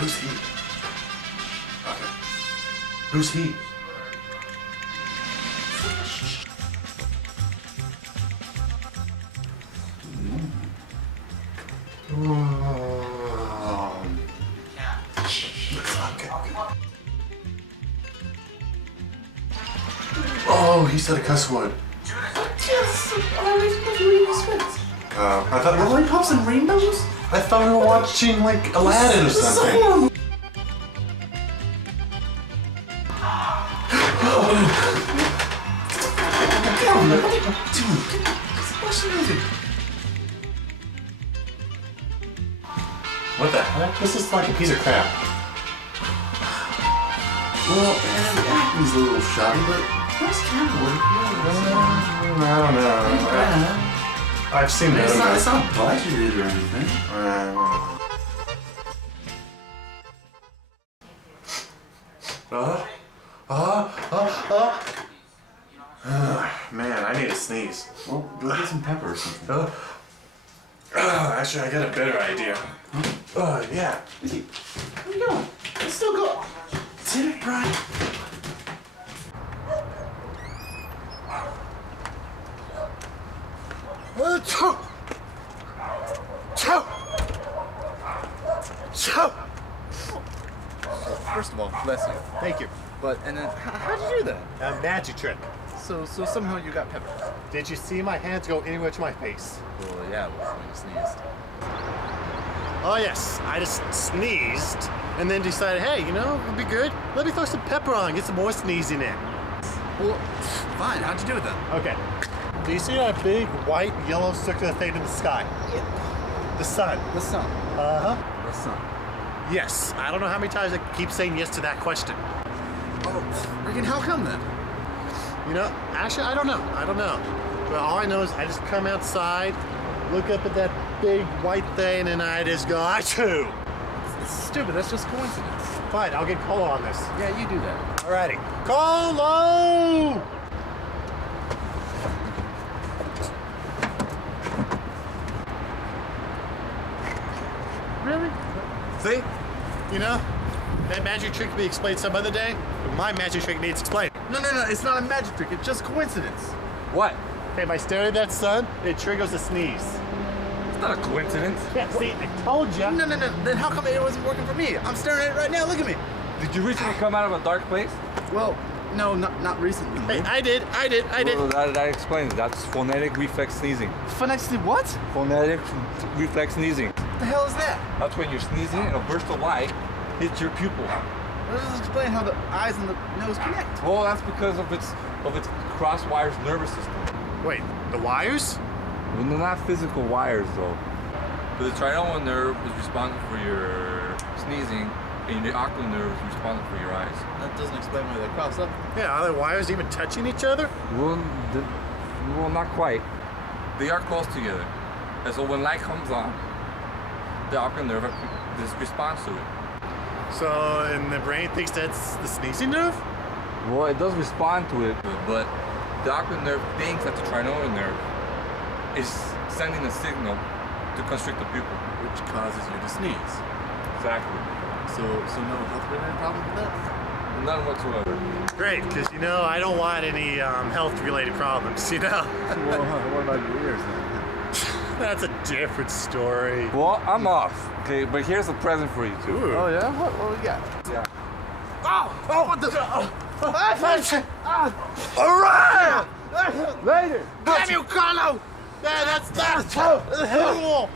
Who's he? Okay. Who's he? Oh, he said a cuss word. Yes, I I thought lollipops and rainbows? I thought we were watching like Aladdin or something. What the heck? This is like a piece of crap. Well, the acting's a little shoddy, but that's Cameron. I don't know. I've seen that. It's not budgeted or anything. Man, I need a sneeze. Well, go get some pepper or something. Actually, I got a better idea. Yeah. Where you going? Let's still go. Did it, Brian? First of all, bless you. Thank you. But, and then, how'd you do that? A magic trick. So somehow you got pepper. Did you see my hands go anywhere to my face? Well, yeah, when you sneezed. Oh yes, I just sneezed and then decided, hey, you know, it'd be good. Let me throw some pepper on, get some more sneezing in. Well, fine. How'd you do it then? Okay. Do you see that big white yellow circular thing in the sky? Yeah. The sun. The sun. Uh-huh. The sun. Yes. I don't know how many times I keep saying yes to that question. Oh, freaking how come then? You know, actually, I don't know. But all I know is I just come outside, look up at that big white thing, and I just go, achoo! It's stupid. That's just coincidence. Fine, I'll get Colo on this. Yeah, you do that. Alrighty. Colo! Really? See? You know, that magic trick can be explained some other day, but my magic trick needs explained. No. It's not a magic trick. It's just coincidence. What? Okay, by staring at that sun, it triggers a sneeze. It's not a coincidence. Yeah, see, I told you. No. Then how come it wasn't working for me? I'm staring at it right now. Look at me. Did you recently come out of a dark place? Well, no, not recently. Hey, I did. Well, that explains it. That's phonetic reflex sneezing. Phonetically what? Phonetic reflex sneezing. What the hell is that? That's when you're sneezing and a burst of light hits your pupil. That doesn't explain how the eyes and the nose connect. Well, that's because of its cross wires nervous system. Wait, the wires? Well, they're not physical wires though. The trigeminal nerve is responsible for your sneezing, and the ocular nerve is responsible for your eyes. That doesn't explain why they cross up. Yeah, are the wires even touching each other? Well, not quite. They are close together, and so when light comes on, the ocular nerve just responds to it. So, and the brain thinks that's the sneezing nerve? Well, it does respond to it, but the ocular nerve thinks that the trigeminal nerve is sending a signal to constrict the pupil. Which causes you to sneeze. Exactly. So no health-related problem with that? None whatsoever. Great, because you know, I don't want any health-related problems, you know? Well, what about your ears then? That's a different story. Well, I'm off. Okay, but here's a present for you two. Ooh. Oh yeah? What we got? Yeah. Oh, what the? Later! Damn you, Carlo! Yeah, that's cool!